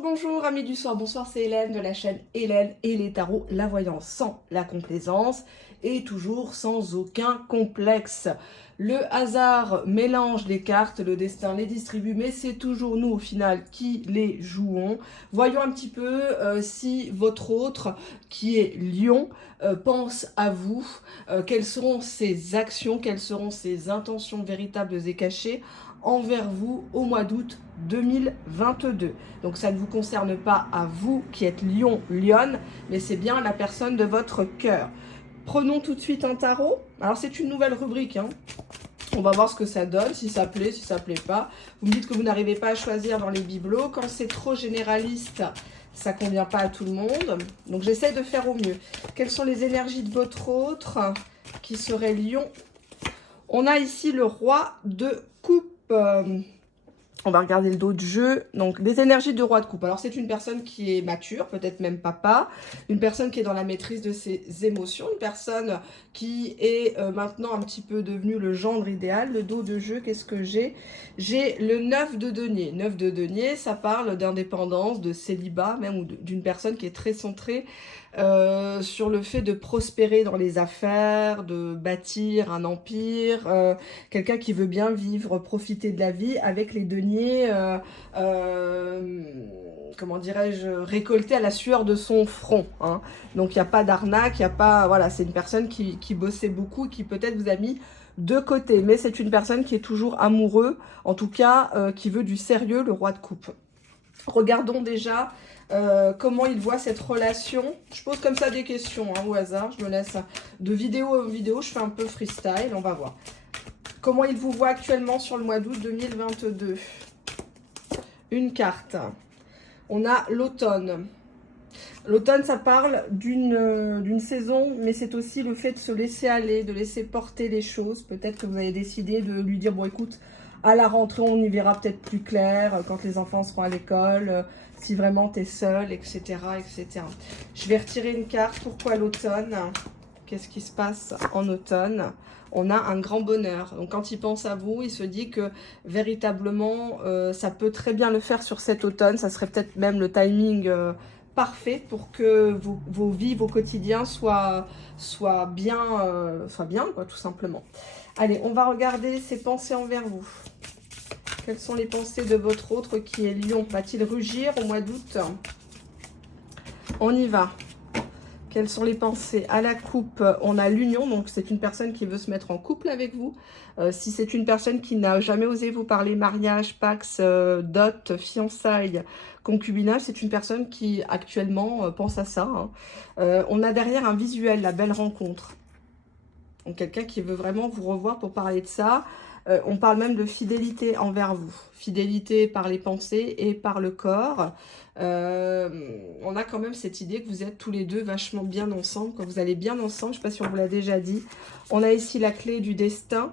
Bonjour amis du soir, bonsoir, c'est Hélène de la chaîne Hélène et les tarots, la voyance sans la complaisance et toujours sans aucun complexe. Le hasard mélange les cartes, le destin les distribue, mais c'est toujours nous au final qui les jouons. Voyons un petit peu si votre autre, qui est Lion, pense à vous, quelles seront ses actions, quelles seront ses intentions véritables et cachées envers vous au mois d'août 2022. Donc ça ne vous concerne pas à vous qui êtes lion, lionne, mais c'est bien la personne de votre cœur. Prenons tout de suite un tarot. Alors c'est une nouvelle rubrique, hein. On va voir ce que ça donne, si ça plaît, si ça plaît pas. Vous me dites que vous n'arrivez pas à choisir dans les bibelots. Quand c'est trop généraliste, ça convient pas à tout le monde. Donc j'essaie de faire au mieux. Quelles sont les énergies de votre autre qui serait lion? On a ici le roi de coupe. On va regarder le dos de jeu. Donc, des énergies de roi de coupe. Alors, c'est une personne qui est mature, peut-être même papa. Une personne qui est dans la maîtrise de ses émotions. Une personne qui est maintenant un petit peu devenue le gendre idéal. Le dos de jeu, qu'est-ce que j'ai? J'ai le 9 de denier. 9 de denier, ça parle d'indépendance, de célibat, même, ou d'une personne qui est très centrée sur le fait de prospérer dans les affaires, de bâtir un empire, quelqu'un qui veut bien vivre, profiter de la vie avec les deniers, comment dirais-je, récoltés à la sueur de son front, hein. Donc il n'y a pas d'arnaque, il n'y a pas, voilà, c'est une personne qui bossait beaucoup, qui peut-être vous a mis de côté, mais c'est une personne qui est toujours amoureux, en tout cas qui veut du sérieux, le roi de coupe. Regardons déjà comment il voit cette relation. Je pose comme ça des questions hein, au hasard. Je me laisse de vidéo en vidéo. Je fais un peu freestyle. On va voir. Comment il vous voit actuellement sur le mois d'août 2022. Une carte. On a l'automne. L'automne, ça parle d'une saison, mais c'est aussi le fait de se laisser aller, de laisser porter les choses. Peut-être que vous avez décidé de lui dire, bon écoute, à la rentrée, on y verra peut-être plus clair, quand les enfants seront à l'école, si vraiment tu es seul, etc., etc. Je vais retirer une carte. Pourquoi l'automne? Qu'est-ce qui se passe en automne? On a un grand bonheur. Donc quand il pense à vous, il se dit que véritablement, ça peut très bien le faire sur cet automne. Ça serait peut-être même le timing parfait pour que vos vies, vos quotidiens soient bien, quoi, tout simplement. Allez, on va regarder ses pensées envers vous. Quelles sont les pensées de votre autre qui est lion? Va-t-il rugir au mois d'août? On y va. Quelles sont les pensées? À la coupe, on a l'union, donc c'est une personne qui veut se mettre en couple avec vous. Si c'est une personne qui n'a jamais osé vous parler mariage, pax, dot, fiançailles, concubinage, c'est une personne qui actuellement pense à ça, hein. On a derrière un visuel, la belle rencontre. Donc quelqu'un qui veut vraiment vous revoir pour parler de ça. On parle même de fidélité envers vous. Fidélité par les pensées et par le corps. On a quand même cette idée que vous êtes tous les deux vachement bien ensemble. Quand vous allez bien ensemble, je ne sais pas si on vous l'a déjà dit. On a ici la clé du destin.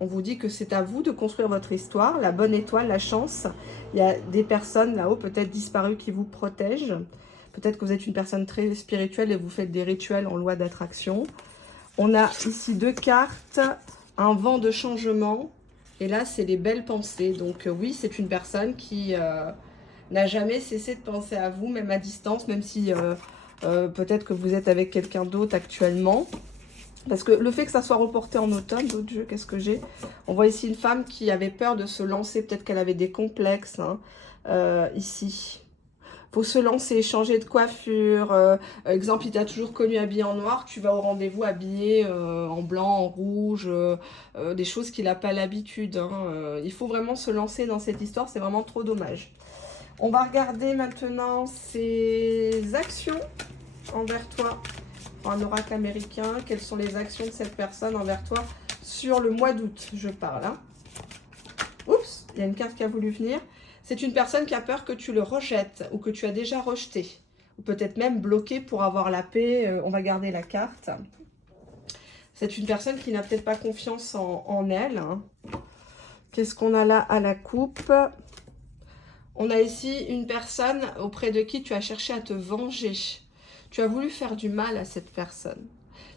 On vous dit que c'est à vous de construire votre histoire. La bonne étoile, la chance. Il y a des personnes là-haut, peut-être disparues, qui vous protègent. Peut-être que vous êtes une personne très spirituelle et vous faites des rituels en loi d'attraction. On a ici deux cartes, un vent de changement, et là, c'est les belles pensées. Donc oui, c'est une personne qui n'a jamais cessé de penser à vous, même à distance, même si peut-être que vous êtes avec quelqu'un d'autre actuellement. Parce que le fait que ça soit reporté en automne, d'autres jeux, qu'est-ce que j'ai? On voit ici une femme qui avait peur de se lancer, peut-être qu'elle avait des complexes, hein, ici. Faut se lancer, changer de coiffure. Exemple, il t'a toujours connu habillé en noir, tu vas au rendez-vous habillé en blanc, en rouge, des choses qu'il n'a pas l'habitude, hein. Il faut vraiment se lancer dans cette histoire, c'est vraiment trop dommage. On va regarder maintenant ses actions envers toi. Un oracle américain, quelles sont les actions de cette personne envers toi sur le mois d'août, je parle, hein. Oups, il y a une carte qui a voulu venir. C'est une personne qui a peur que tu le rejettes ou que tu as déjà rejeté. Ou peut-être même bloqué pour avoir la paix. On va garder la carte. C'est une personne qui n'a peut-être pas confiance en elle, hein. Qu'est-ce qu'on a là à la coupe? On a ici une personne auprès de qui tu as cherché à te venger. Tu as voulu faire du mal à cette personne.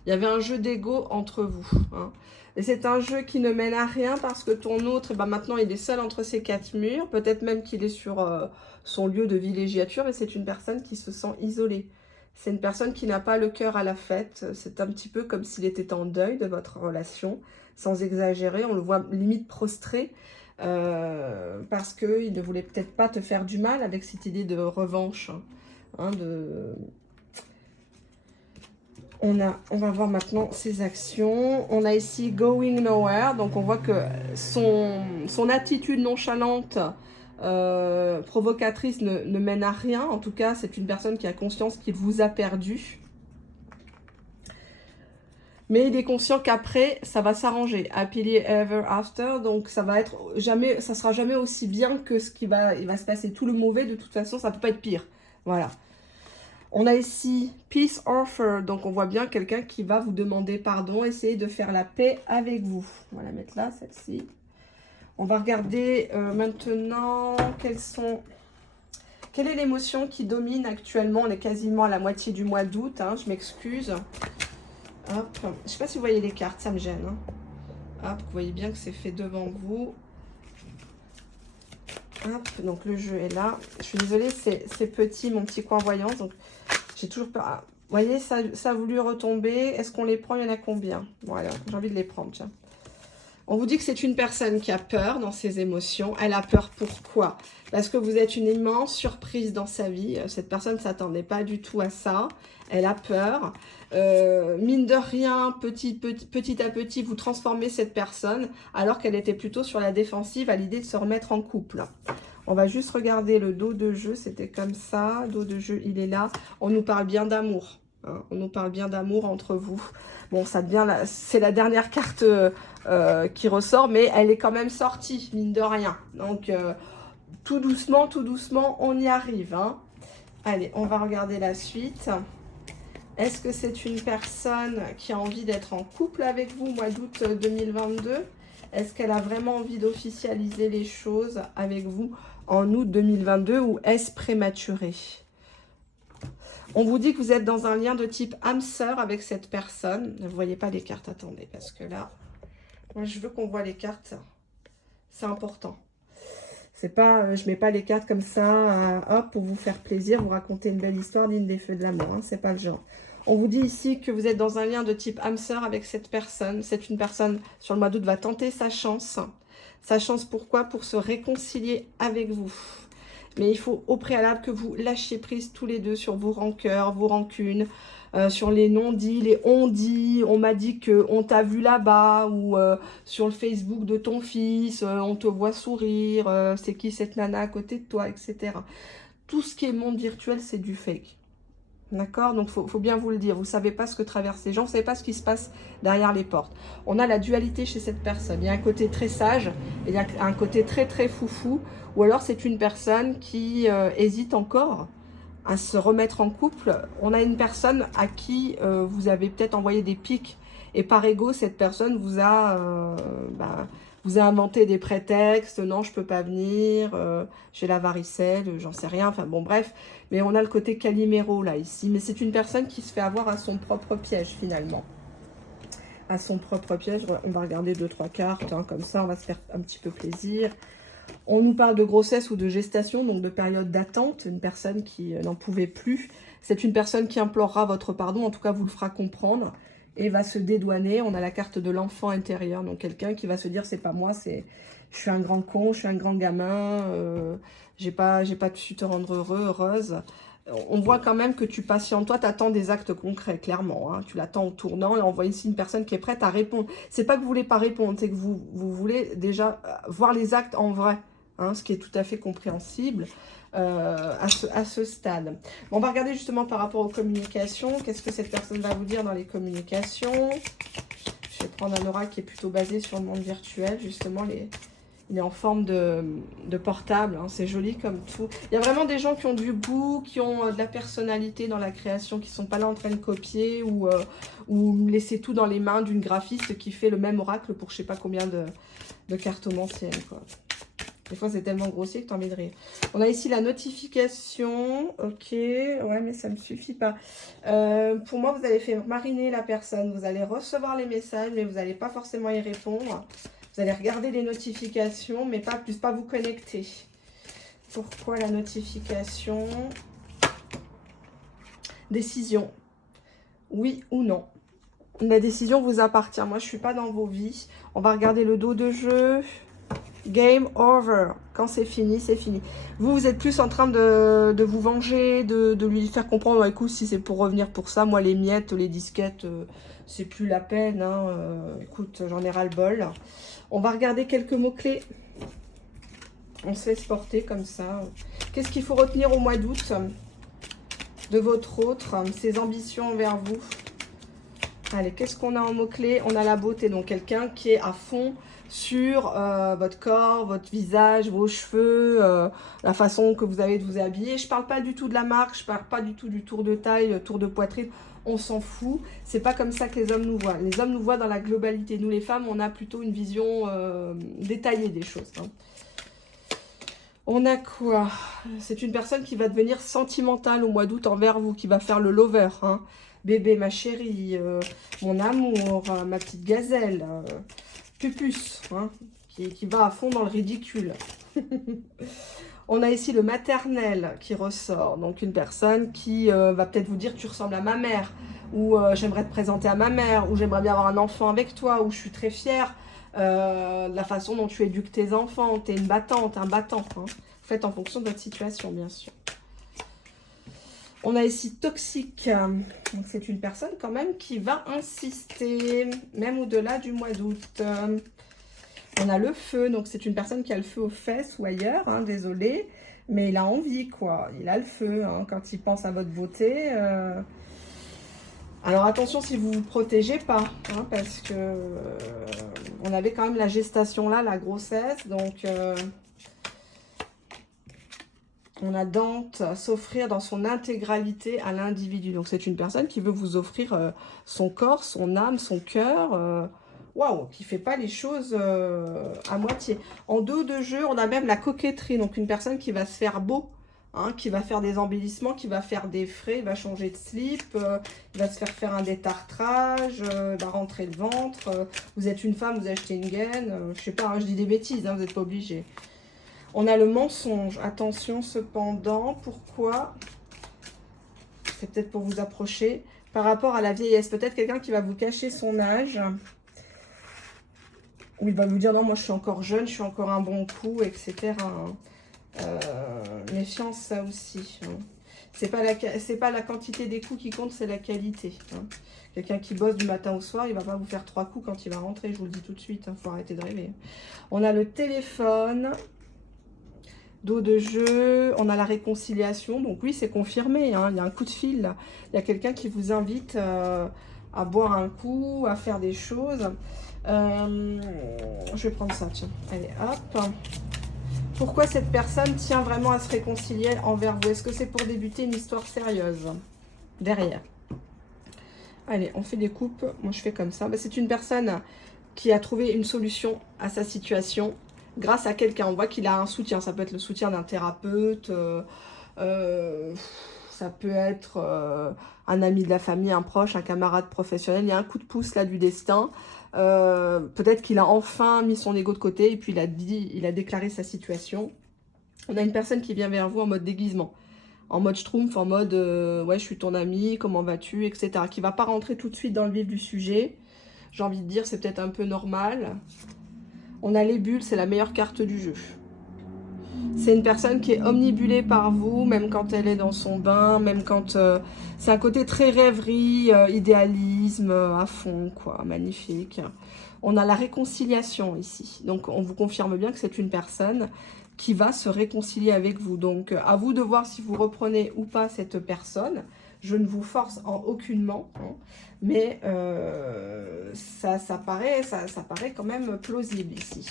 Il y avait un jeu d'ego entre vous. Hein. Et c'est un jeu qui ne mène à rien parce que ton autre, ben maintenant, il est seul entre ces quatre murs. Peut-être même qu'il est sur son lieu de villégiature, mais c'est une personne qui se sent isolée. C'est une personne qui n'a pas le cœur à la fête. C'est un petit peu comme s'il était en deuil de votre relation, sans exagérer. On le voit limite prostré parce qu'il ne voulait peut-être pas te faire du mal avec cette idée de revanche. Hein, on va voir maintenant ses actions. On a ici Going Nowhere. Donc on voit que son attitude nonchalante, provocatrice ne mène à rien. En tout cas, c'est une personne qui a conscience qu'il vous a perdu. Mais il est conscient qu'après, ça va s'arranger. Happily ever after. Donc ça va être jamais, ça sera jamais aussi bien que ce qui va, il va se passer. Tout le mauvais, de toute façon, ça ne peut pas être pire. Voilà. On a ici Peace Offer, donc on voit bien quelqu'un qui va vous demander pardon, essayer de faire la paix avec vous. On va la mettre là, celle-ci. On va regarder maintenant quelle est l'émotion qui domine actuellement. On est quasiment à la moitié du mois d'août, hein, je m'excuse. Hop, je ne sais pas si vous voyez les cartes, ça me gêne. Hein. Hop, vous voyez bien que c'est fait devant vous. Hop, donc le jeu est là. Je suis désolée, c'est petit, mon petit coin voyance. Donc, j'ai toujours peur. Ah, vous voyez, ça a voulu retomber. Est-ce qu'on les prend? Il y en a combien? Voilà, j'ai envie de les prendre, tiens. On vous dit que c'est une personne qui a peur dans ses émotions. Elle a peur pourquoi? Parce que vous êtes une immense surprise dans sa vie. Cette personne ne s'attendait pas du tout à ça. Elle a peur. Mine de rien, petit à petit, vous transformez cette personne alors qu'elle était plutôt sur la défensive à l'idée de se remettre en couple. On va juste regarder le dos de jeu. C'était comme ça. Dos de jeu, il est là. On nous parle bien d'amour. Hein, on nous parle bien d'amour entre vous. Bon, ça devient c'est la dernière carte qui ressort, mais elle est quand même sortie, mine de rien. Donc, tout doucement, on y arrive. Hein. Allez, on va regarder la suite. Est-ce que c'est une personne qui a envie d'être en couple avec vous, mois d'août 2022? Est-ce qu'elle a vraiment envie d'officialiser les choses avec vous en août 2022 ou est-ce prématuré? On vous dit que vous êtes dans un lien de type âme sœur avec cette personne. Ne voyez pas les cartes, attendez, parce que là, moi je veux qu'on voit les cartes. C'est important. C'est pas, je mets pas les cartes comme ça, hop, pour vous faire plaisir, vous raconter une belle histoire digne des feux de l'amour. Hein, c'est pas le genre. On vous dit ici que vous êtes dans un lien de type âme sœur avec cette personne. C'est une personne, sur le mois d'août, va tenter sa chance. Sa chance pourquoi? Pour se réconcilier avec vous. Mais il faut au préalable que vous lâchiez prise tous les deux sur vos rancœurs, vos rancunes, sur les non-dits, les on-dits. On m'a dit qu'on t'a vu là-bas ou sur le Facebook de ton fils, on te voit sourire, c'est qui cette nana à côté de toi, etc. Tout ce qui est monde virtuel, c'est du fake. D'accord? Donc, faut bien vous le dire. Vous ne savez pas ce que traversent les gens. Vous ne savez pas ce qui se passe derrière les portes. On a la dualité chez cette personne. Il y a un côté très sage et il y a un côté très, très foufou. Ou alors, c'est une personne qui hésite encore à se remettre en couple. On a une personne à qui vous avez peut-être envoyé des pics. Et par ego, cette personne vous a inventé des prétextes. Non, je peux pas venir. J'ai la varicelle, j'en sais rien. Enfin, bon, bref. Mais on a le côté Calimero, là, ici. Mais c'est une personne qui se fait avoir à son propre piège, finalement. À son propre piège. On va regarder 2-3 cartes, hein, comme ça, on va se faire un petit peu plaisir. On nous parle de grossesse ou de gestation, donc de période d'attente. Une personne qui n'en pouvait plus. C'est une personne qui implorera votre pardon. En tout cas, vous le fera comprendre. Et va se dédouaner. On a la carte de l'enfant intérieur. Donc, quelqu'un qui va se dire, c'est pas moi, c'est... Je suis un grand con, je suis un grand gamin, j'ai pas su te rendre heureux, heureuse. On voit quand même que tu patientes. Toi, tu attends des actes concrets, clairement. Hein. Tu l'attends au tournant et on voit ici une personne qui est prête à répondre. C'est pas que vous voulez pas répondre, c'est que vous voulez déjà voir les actes en vrai. Hein, ce qui est tout à fait compréhensible à ce stade. Bon, on va regarder justement par rapport aux communications. Qu'est-ce que cette personne va vous dire dans les communications? Je vais prendre un oracle qui est plutôt basé sur le monde virtuel, justement il est en forme de portable, hein, c'est joli comme tout. Il y a vraiment des gens qui ont du goût, qui ont de la personnalité dans la création, qui ne sont pas là en train de copier ou laisser tout dans les mains d'une graphiste qui fait le même oracle pour je ne sais pas combien de cartomanciennes, quoi. Des fois, c'est tellement grossier que tu as envie de rire. On a ici la notification. Ok, ouais, mais ça ne me suffit pas. Pour moi, vous allez faire mariner la personne. Vous allez recevoir les messages, mais vous n'allez pas forcément y répondre. Vous allez regarder les notifications, mais pas plus, pas vous connecter. Pourquoi la notification? Décision. Oui ou non? La décision vous appartient. Moi, je ne suis pas dans vos vies. On va regarder le dos de jeu. Game over. Quand c'est fini, c'est fini. Vous, vous êtes plus en train de vous venger, de lui faire comprendre, écoute, si c'est pour revenir pour ça, moi, les miettes, les disquettes, c'est plus la peine. Hein, écoute, j'en ai ras-le-bol. On va regarder quelques mots-clés. On se laisse porter comme ça. Qu'est-ce qu'il faut retenir au mois d'août de votre autre, ses ambitions envers vous? Allez, qu'est-ce qu'on a en mots-clés? On a la beauté, donc quelqu'un qui est à fond sur votre corps, votre visage, vos cheveux, la façon que vous avez de vous habiller. Je ne parle pas du tout de la marque, je ne parle pas du tout du tour de taille, tour de poitrine. On s'en fout. C'est pas comme ça que les hommes nous voient. Les hommes nous voient dans la globalité. Nous, les femmes, on a plutôt une vision détaillée des choses. Hein. On a quoi? C'est une personne qui va devenir sentimentale au mois d'août envers vous, qui va faire le lover. Hein. Bébé, ma chérie, mon amour, ma petite gazelle, pupus, hein, qui va à fond dans le ridicule. On a ici le maternel qui ressort. Donc une personne qui va peut-être vous dire tu ressembles à ma mère, ou j'aimerais te présenter à ma mère, ou j'aimerais bien avoir un enfant avec toi, ou je suis très fière de la façon dont tu éduques tes enfants, tu es une battante, un battant. Hein. Faites en fonction de votre situation, bien sûr. On a ici toxique. Donc c'est une personne quand même qui va insister, même au-delà du mois d'août. On a le feu, donc c'est une personne qui a le feu aux fesses ou ailleurs, hein, désolé, mais il a envie, quoi. Il a le feu hein, quand il pense à votre beauté. Alors attention si vous ne vous protégez pas, hein, parce que on avait quand même la gestation là, la grossesse, donc on a Dante s'offrir dans son intégralité à l'individu. Donc c'est une personne qui veut vous offrir son corps, son âme, son cœur. Waouh, qui ne fait pas les choses à moitié. En dos de jeu, on a même la coquetterie. Donc une personne qui va se faire beau, hein, qui va faire des embellissements, qui va faire des frais, il va changer de slip, il va se faire un détartrage, il va rentrer le ventre. Vous êtes une femme, vous achetez une gaine. Je ne sais pas, hein, je dis des bêtises, hein, vous n'êtes pas obligé. On a le mensonge. Attention cependant, pourquoi? C'est peut-être pour vous approcher. Par rapport à la vieillesse, peut-être quelqu'un qui va vous cacher son âge. Ou il va vous dire non, moi je suis encore jeune, je suis encore un bon coup, etc. Méfiance, ça aussi. Hein. C'est pas la quantité des coups qui compte, c'est la qualité. Hein. Quelqu'un qui bosse du matin au soir, il va pas vous faire 3 coups quand il va rentrer, je vous le dis tout de suite. Hein, faut arrêter de rêver. On a le téléphone. Dos de jeu, on a la réconciliation. Donc oui, c'est confirmé. Hein, il y a un coup de fil. Là. Il y a quelqu'un qui vous invite à boire un coup, à faire des choses. Je vais prendre ça, tiens. Allez, hop. Pourquoi cette personne tient vraiment à se réconcilier envers vous? Est-ce que c'est pour débuter une histoire sérieuse derrière? Allez, on fait des coupes. Moi, je fais comme ça. C'est une personne qui a trouvé une solution à sa situation grâce à quelqu'un. On voit qu'il a un soutien. Ça peut être le soutien d'un thérapeute. Ça peut être un ami de la famille, un proche, un camarade professionnel. Il y a un coup de pouce là du destin. Peut-être qu'il a enfin mis son ego de côté et puis il a déclaré sa situation. On a une personne qui vient vers vous en mode déguisement, en mode schtroumpf, en mode ouais, je suis ton ami, comment vas-tu, etc. Qui ne va pas rentrer tout de suite dans le vif du sujet. J'ai envie de dire, c'est peut-être un peu normal. On a les bulles, c'est la meilleure carte du jeu. C'est une personne qui est omnibulée par vous, même quand elle est dans son bain, même quand... c'est un côté très rêverie, idéalisme, à fond, quoi, magnifique. On a la réconciliation ici. Donc, on vous confirme bien que c'est une personne qui va se réconcilier avec vous. Donc, à vous de voir si vous reprenez ou pas cette personne. Je ne vous force en aucunement, hein, mais ça paraît quand même plausible ici.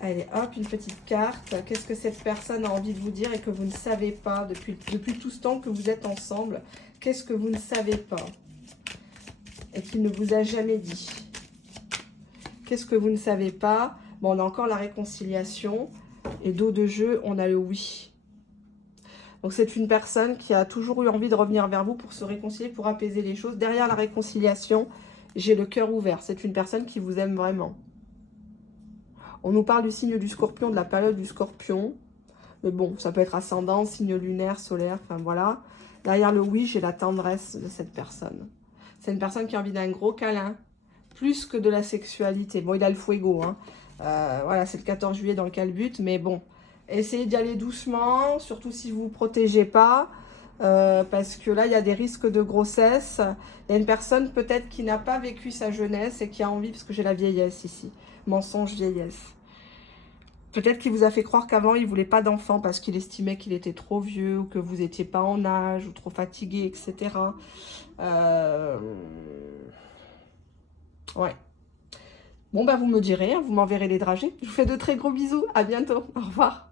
Allez, hop, une petite carte. Qu'est-ce que cette personne a envie de vous dire et que vous ne savez pas depuis tout ce temps que vous êtes ensemble? Qu'est-ce que vous ne savez pas et qu'il ne vous a jamais dit? Qu'est-ce que vous ne savez pas? Bon, on a encore la réconciliation. Et dos de jeu, on a le oui. Donc c'est une personne qui a toujours eu envie de revenir vers vous pour se réconcilier, pour apaiser les choses. Derrière la réconciliation, j'ai le cœur ouvert. C'est une personne qui vous aime vraiment. On nous parle du signe du Scorpion, de la période du Scorpion. Mais bon, ça peut être ascendant, signe lunaire, solaire, enfin voilà. Derrière le oui, j'ai la tendresse de cette personne. C'est une personne qui a envie d'un gros câlin, plus que de la sexualité. Bon, il a le fuego, hein. Voilà, c'est le 14 juillet dans le calbut, mais bon, essayez d'y aller doucement, surtout si vous ne vous protégez pas, parce que là, il y a des risques de grossesse. Il y a une personne peut-être qui n'a pas vécu sa jeunesse et qui a envie, parce que j'ai la vieillesse ici, mensonge, vieillesse. Peut-être qu'il vous a fait croire qu'avant, il ne voulait pas d'enfant parce qu'il estimait qu'il était trop vieux ou que vous n'étiez pas en âge ou trop fatigué, etc. Ouais. Bon, bah, vous me direz, hein, vous m'enverrez les dragées. Je vous fais de très gros bisous. À bientôt. Au revoir.